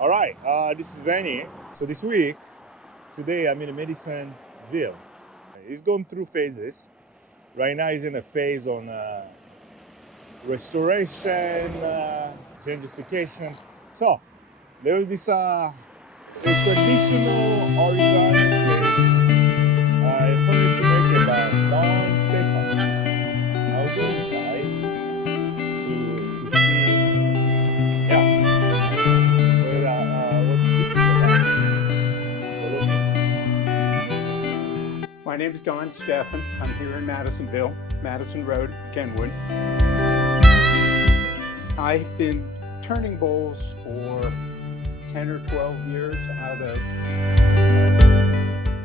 All right, this is Vanny. So this week, today I'm in Madisonville. It's going through phases. Right now, it's in a phase on restoration, gentrification. So there's this a traditional artisan furniture maker by Don Stephan. I'll go inside to see, yeah, what's this about. Follow me. My name is Don Stephan. I'm here in Madisonville, Madison Road, Kenwood. I've been turning bowls for 10 or 12 years out of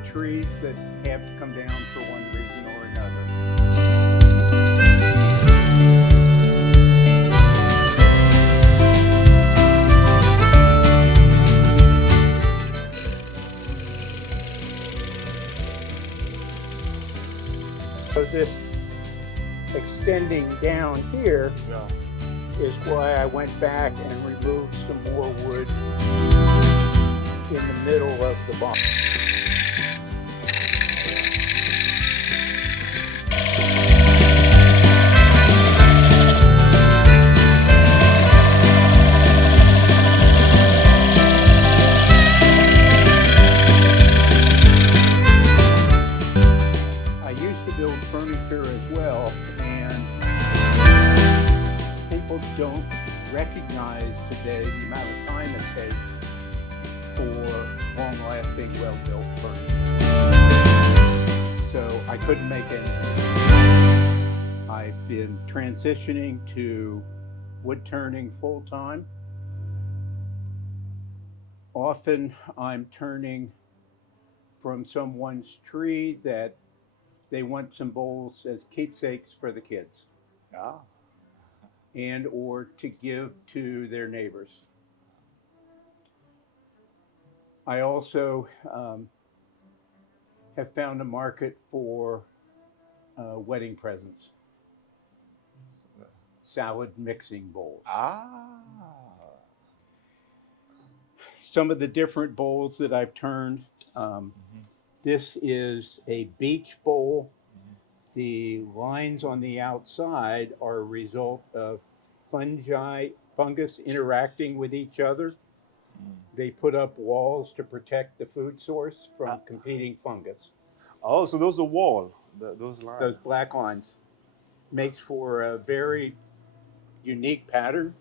trees that have to come down for one reason or another. So this extending down here Yeah. is why I went back and removed some more wood in the middle of the box. I used to build furniture as well, and people don't recognize today the amount of time it takes for long-lasting, well-built furniture. So I couldn't make anything. I've been transitioning to wood turning full-time. Often I'm turning from someone's tree that they want some bowls as keepsakes for the kids Ah. and or to give to their neighbors. I also have found a market for wedding presents, salad mixing bowls. Ah. Some of the different bowls that I've turned. This is a beach bowl. The lines on the outside are a result of fungus interacting with each other. They put up walls to protect the food source from competing fungus. Oh, so those are wall, those lines. Those black lines makes for a very unique pattern.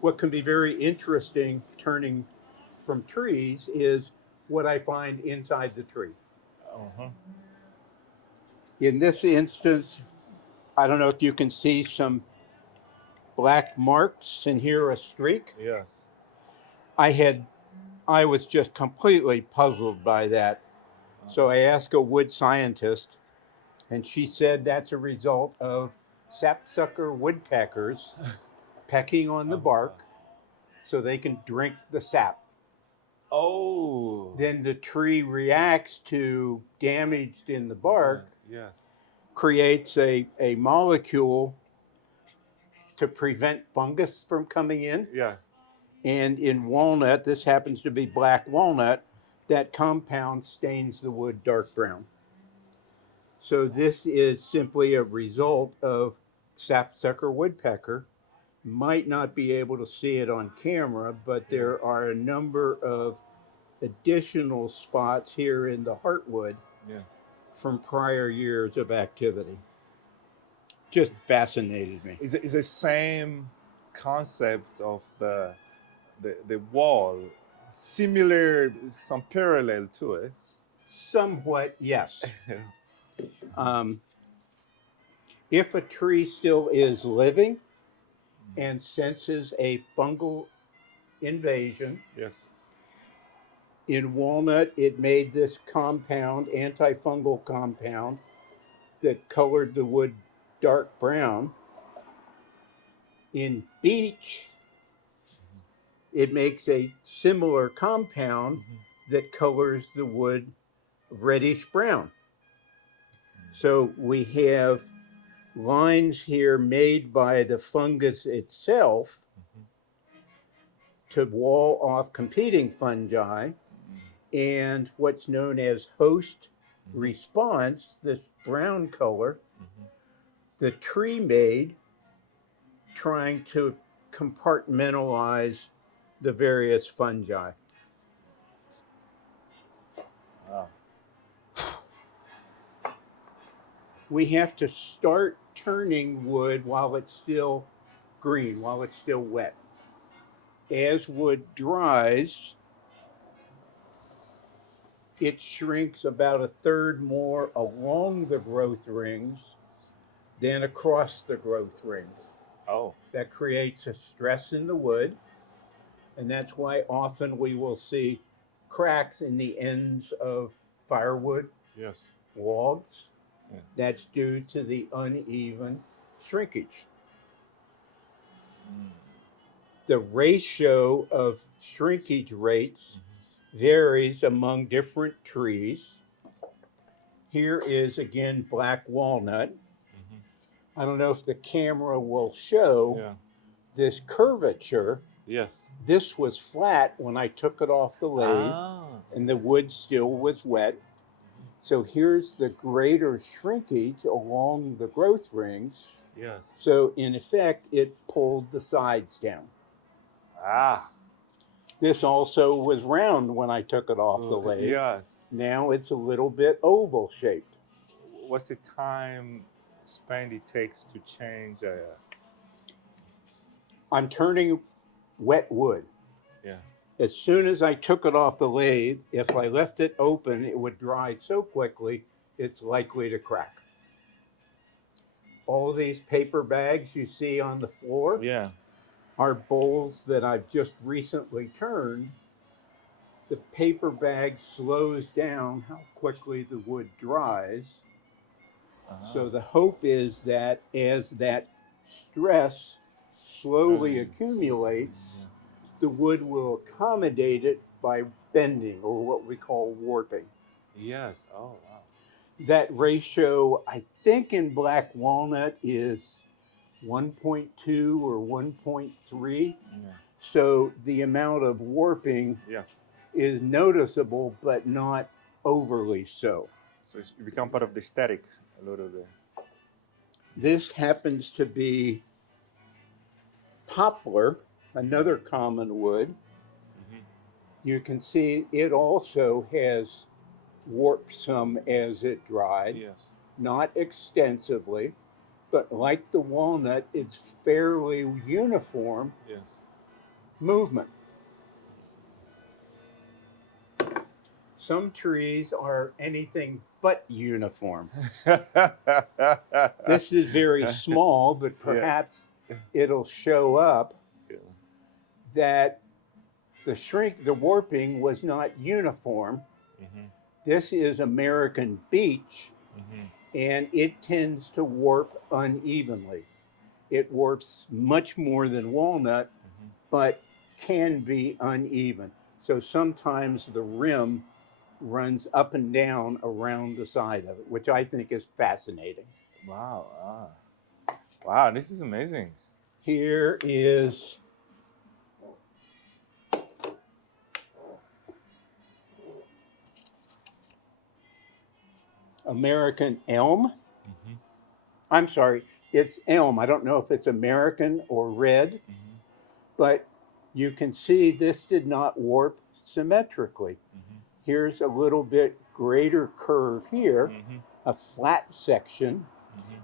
What can be very interesting turning from trees is what I find inside the tree. Uh-huh. In this instance, I don't know if you can see some black marks and here a streak. Yes. I was just completely puzzled by that. So I asked a wood scientist, and she said that's a result of sapsucker woodpeckers pecking on the bark so they can drink the sap. Oh. Then the tree reacts to damaged in the bark, Yes. creates a molecule to prevent fungus from coming in. Yeah. And in walnut, this happens to be black walnut, that compound stains the wood dark brown. So this is simply a result of sapsucker woodpecker. Might not be able to see it on camera, but there are a number of additional spots here in the heartwood from prior years of activity. Just fascinated me. It's the same concept of the wall, similar, some parallel to it. Somewhat, yes. If a tree still is living and senses a fungal invasion, Yes. in walnut, it made this compound, antifungal compound, that colored the wood dark brown. In beech, it makes a similar compound that colors the wood reddish brown. So we have lines here made by the fungus itself to wall off competing fungi, and what's known as host response, this brown color, the tree made trying to compartmentalize the various fungi. Wow. We have to start turning wood while it's still green, while it's still wet. As wood dries, it shrinks about a third more along the growth rings than across the growth rings. Oh. That creates a stress in the wood, and that's why often we will see cracks in the ends of firewood, Yes. logs. Yeah. That's due to the uneven shrinkage. The ratio of shrinkage rates varies among different trees. Here is again black walnut. I don't know if the camera will show this curvature. Yes. This was flat when I took it off the lathe, and the wood still was wet. So here's the greater shrinkage along the growth rings. Yes. So in effect, it pulled the sides down. Ah. This also was round when I took it off the lathe. Yes. Now it's a little bit oval shaped. What's the time span it takes to change? I'm turning wet wood. Yeah. As soon as I took it off the lathe, if I left it open, it would dry so quickly, it's likely to crack. All these paper bags you see on the floor are bowls that I've just recently turned. The paper bag slows down how quickly the wood dries. So the hope is that as that stress slowly accumulates, the wood will accommodate it by bending, or what we call warping. Yes. Oh, wow. That ratio, I think in black walnut, is 1.2 or 1.3. So the amount of warping is noticeable, but not overly so. So it's become part of the aesthetic a little bit. This happens to be poplar, another common wood. You can see it also has warped some as it dried. Yes. Not extensively, but like the walnut, it's fairly uniform movement. Some trees are anything but uniform. This is very small, but perhaps it'll show up that the warping was not uniform. This is American beech, and it tends to warp unevenly. It warps much more than walnut, but can be uneven. So sometimes the rim runs up and down around the side of it, which I think is fascinating. Wow. Wow, this is amazing. Here is American elm. I'm sorry, it's elm. I don't know if it's American or red, but you can see this did not warp symmetrically. Here's a little bit greater curve here, a flat section,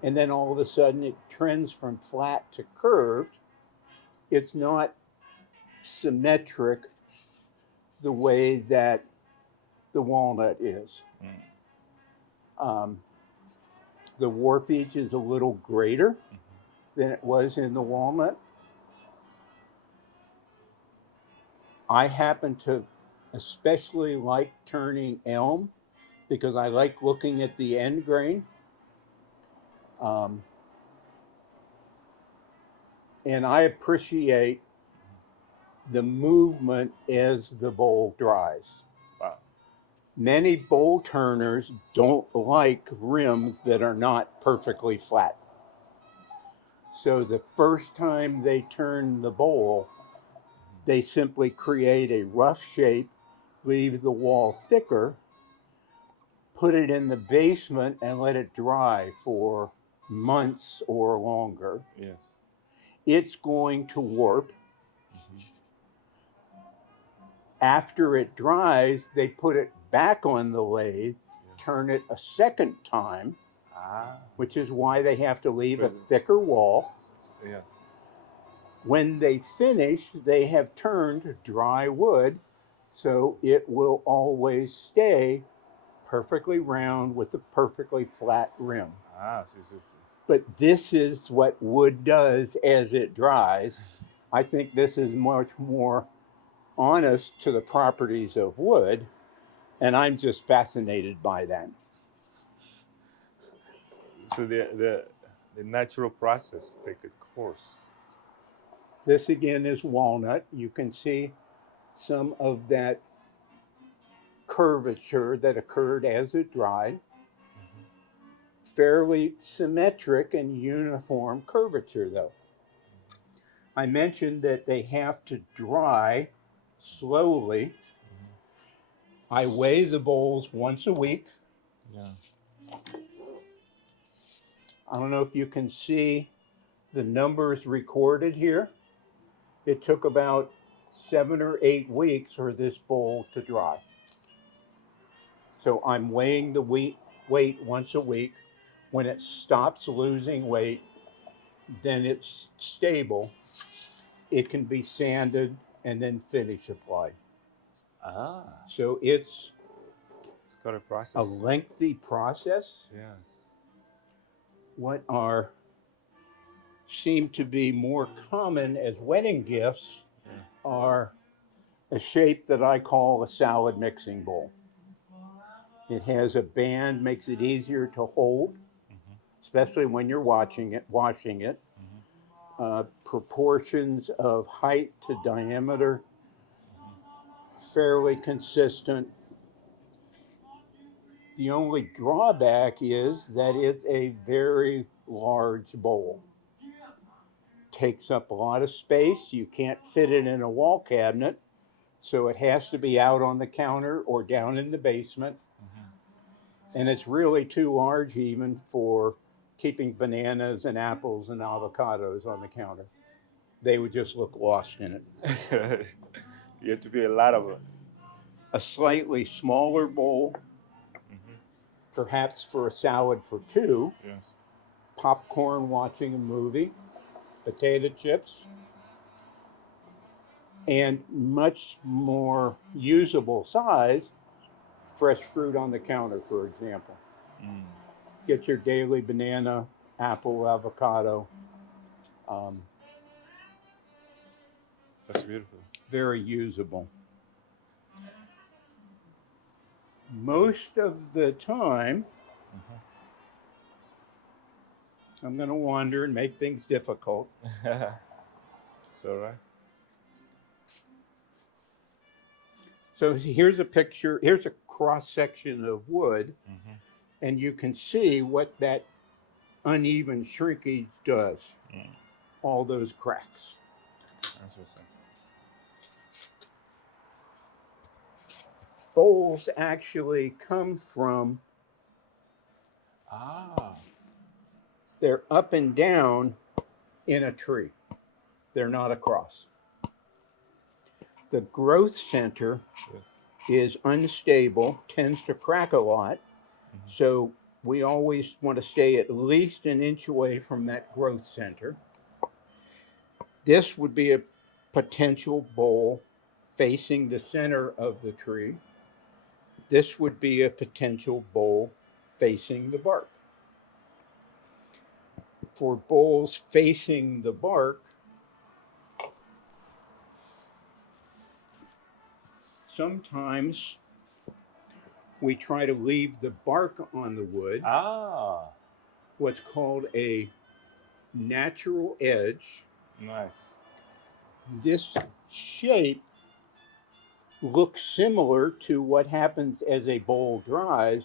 and then all of a sudden it trends from flat to curved. It's not symmetric the way that the walnut is. The warpage is a little greater than it was in the walnut. I happen to especially like turning elm because I like looking at the end grain. And I appreciate the movement as the bowl dries. Wow. Many bowl turners don't like rims that are not perfectly flat. So the first time they turn the bowl, they simply create a rough shape, leave the wall thicker, put it in the basement, and let it dry for months or longer. Yes. It's going to warp. After it dries, they put it back on the lathe, turn it a second time, which is why they have to leave a thicker wall. Yes. When they finish, they have turned dry wood, so it will always stay perfectly round with a perfectly flat rim. But this is what wood does as it dries. I think this is much more honest to the properties of wood, and I'm just fascinated by that. So the natural process take a course. This again is walnut. You can see some of that curvature that occurred as it dried. Fairly symmetric and uniform curvature, though. I mentioned that they have to dry slowly. I weigh the bowls once a week. Yeah. I don't know if you can see the numbers recorded here. It took about 7 or 8 weeks for this bowl to dry. So I'm weighing the weight once a week. When it stops losing weight, then it's stable. It can be sanded and then finish applied. So it's got a process. a lengthy process. Yes. What seem to be more common as wedding gifts are a shape that I call a salad mixing bowl. It has a band, makes it easier to hold, especially when you're washing it. Proportions of height to diameter, fairly consistent. The only drawback is that it's a very large bowl. Takes up a lot of space. You can't fit it in a wall cabinet, so it has to be out on the counter or down in the basement. And it's really too large even for keeping bananas and apples and avocados on the counter. They would just look lost in it. You have to be a lot of it. A slightly smaller bowl, perhaps for a salad for two. Yes. Popcorn watching a movie, potato chips, and much more usable size, fresh fruit on the counter, for example. Get your daily banana, apple, avocado. That's beautiful. Very usable. Most of the time, I'm going to wander and make things difficult. It's all right. So here's a picture, here's a cross section of wood, and you can see what that uneven shrinkage does. All those cracks. That's what's up. Bowls actually come from, they're up and down in a tree. They're not across. The growth center is unstable, tends to crack a lot. So we always want to stay at least an inch away from that growth center. This would be a potential bowl facing the center of the tree. This would be a potential bowl facing the bark. For bowls facing the bark, sometimes we try to leave the bark on the wood. What's called a natural edge. Nice. This shape looks similar to what happens as a bowl dries,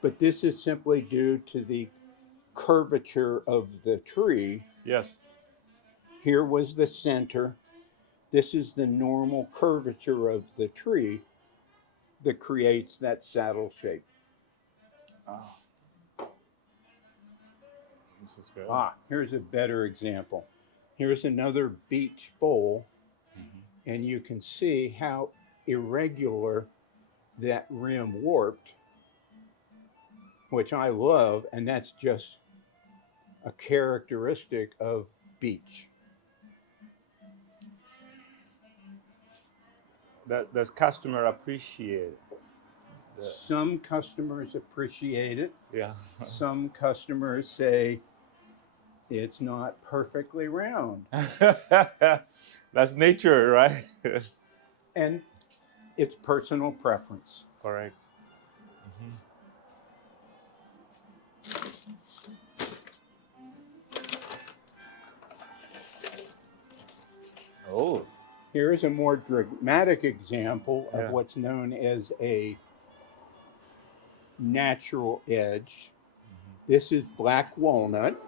but this is simply due to the curvature of the tree. Yes. Here was the center. This is the normal curvature of the tree that creates that saddle shape. Ah, this is good. Here's a better example. Here's another beech bowl, Mhm. and you can see how irregular that rim warped, which I love, and that's just a characteristic of beech. Does customer appreciate Some customers appreciate it. Yeah. Some customers say it's not perfectly round. That's nature, right? And it's personal preference. Correct. Oh. Here is a more dramatic example of Yeah. what's known as a natural edge. This is black walnut.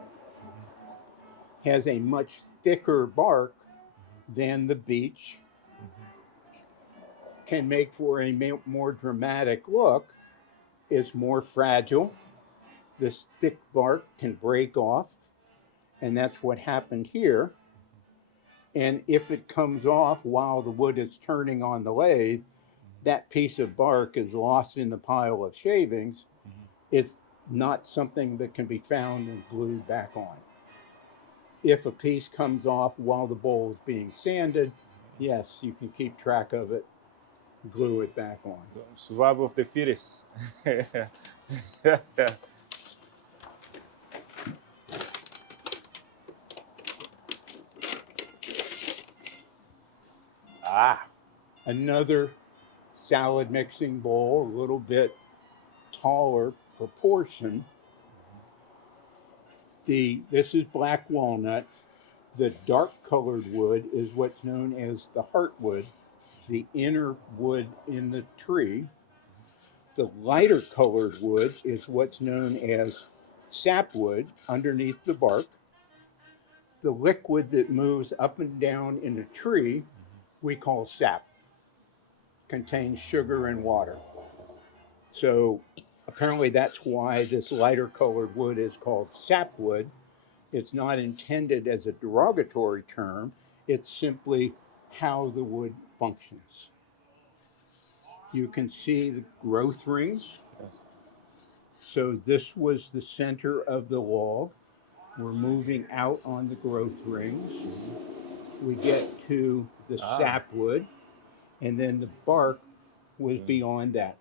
Has a much thicker bark than the beech. Can make for a more dramatic look. Is more fragile. This thick bark can break off, and that's what happened here. And if it comes off while the wood is turning on the lathe, that piece of bark is lost in the pile of shavings. It's not something that can be found and glued back on. If a piece comes off while the bowl is being sanded, yes, you can keep track of it, glue it back on. Survival of the fittest. Another salad mixing bowl, a little bit taller proportion. This is black walnut. The dark colored wood is what's known as the heartwood, the inner wood in the tree. The lighter colored wood is what's known as sapwood underneath the bark. The liquid that moves up and down in a tree we call sap. Contains sugar and water. So apparently that's why this lighter colored wood is called sapwood. It's not intended as a derogatory term. It's simply how the wood functions. You can see the growth rings. So this was the center of the log. We're moving out on the growth rings. We get to the sapwood, and then the bark was beyond that.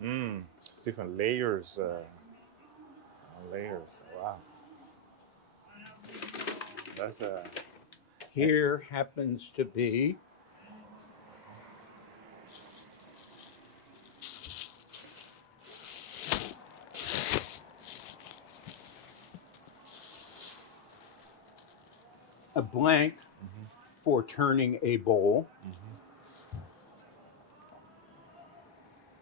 It's different layers. Layers. Wow. That's Here happens to be a blank for turning a bowl.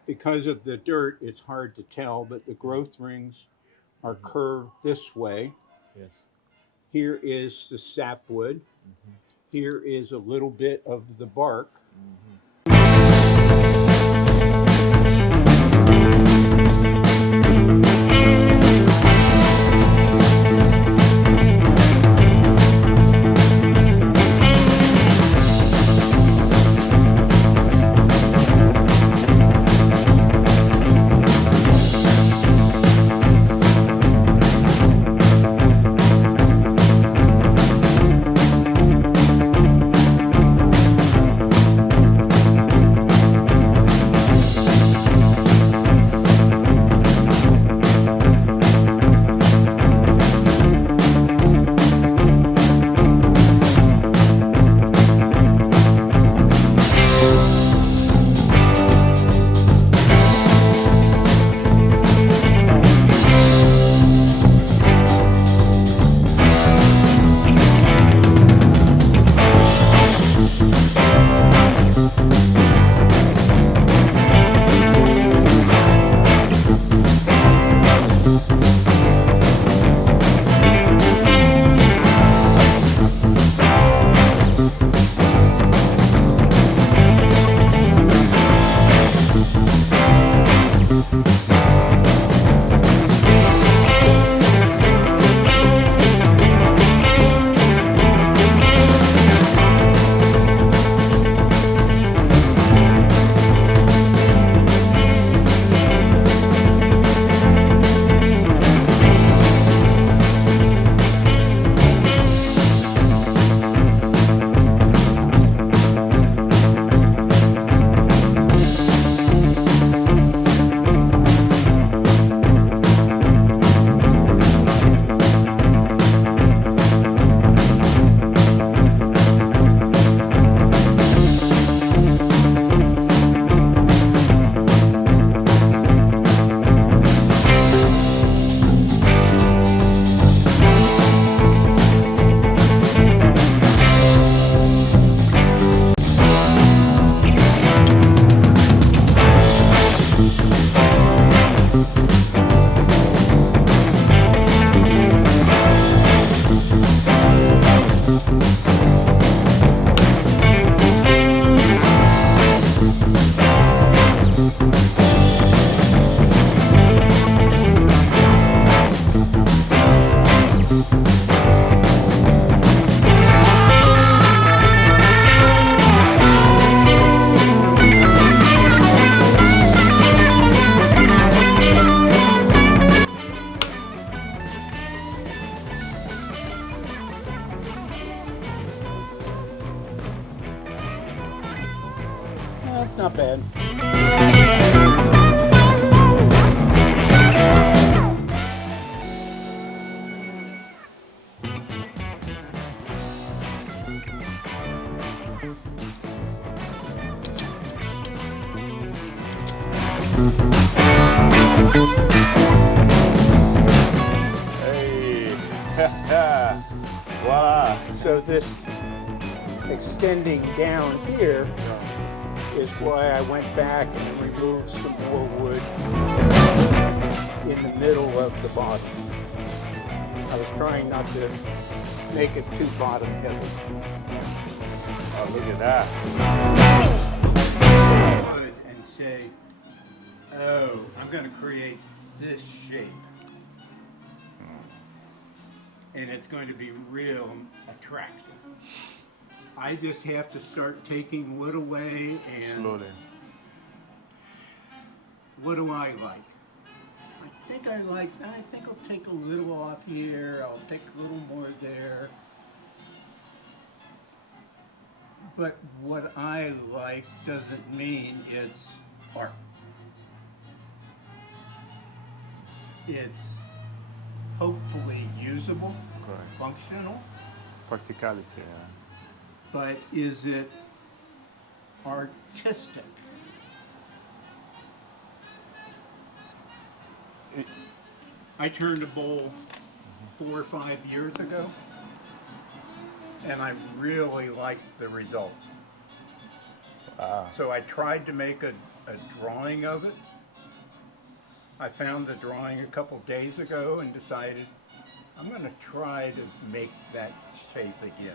Because of the dirt, it's hard to tell, but the growth rings are curved this way. Yes. Here is the sapwood. Here is a little bit of the bark. Not bad. Hey, voila. So this extending down here is why I went back and removed some more wood in the middle of the bottom. I was trying not to make it too bottom heavy. Oh, look at that. Wood and say, oh, I'm going to create this shape. And it's going to be real attractive. I just have to start taking wood away and Slowly. what do I like? I think I'll take a little off here, I'll take a little more there. But what I like doesn't mean it's art. It's hopefully usable, Correct. functional, Practicality, yeah. but is it artistic? I turned a bowl 4 or 5 years ago, and I really liked the result. Wow. So I tried to make a drawing of it. I found the drawing a couple days ago and decided I'm going to try to make that shape again.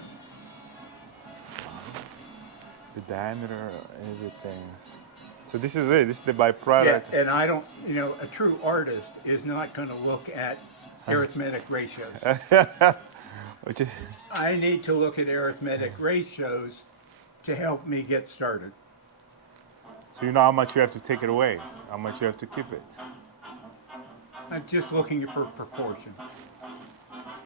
The diameter, everything. So this is it. This is the byproduct. Yeah, and I don't, a true artist is not going to look at arithmetic ratios. Which is, I need to look at arithmetic ratios to help me get started. so you know how much you have to take it away, how much you have to keep it. I'm just looking for proportion.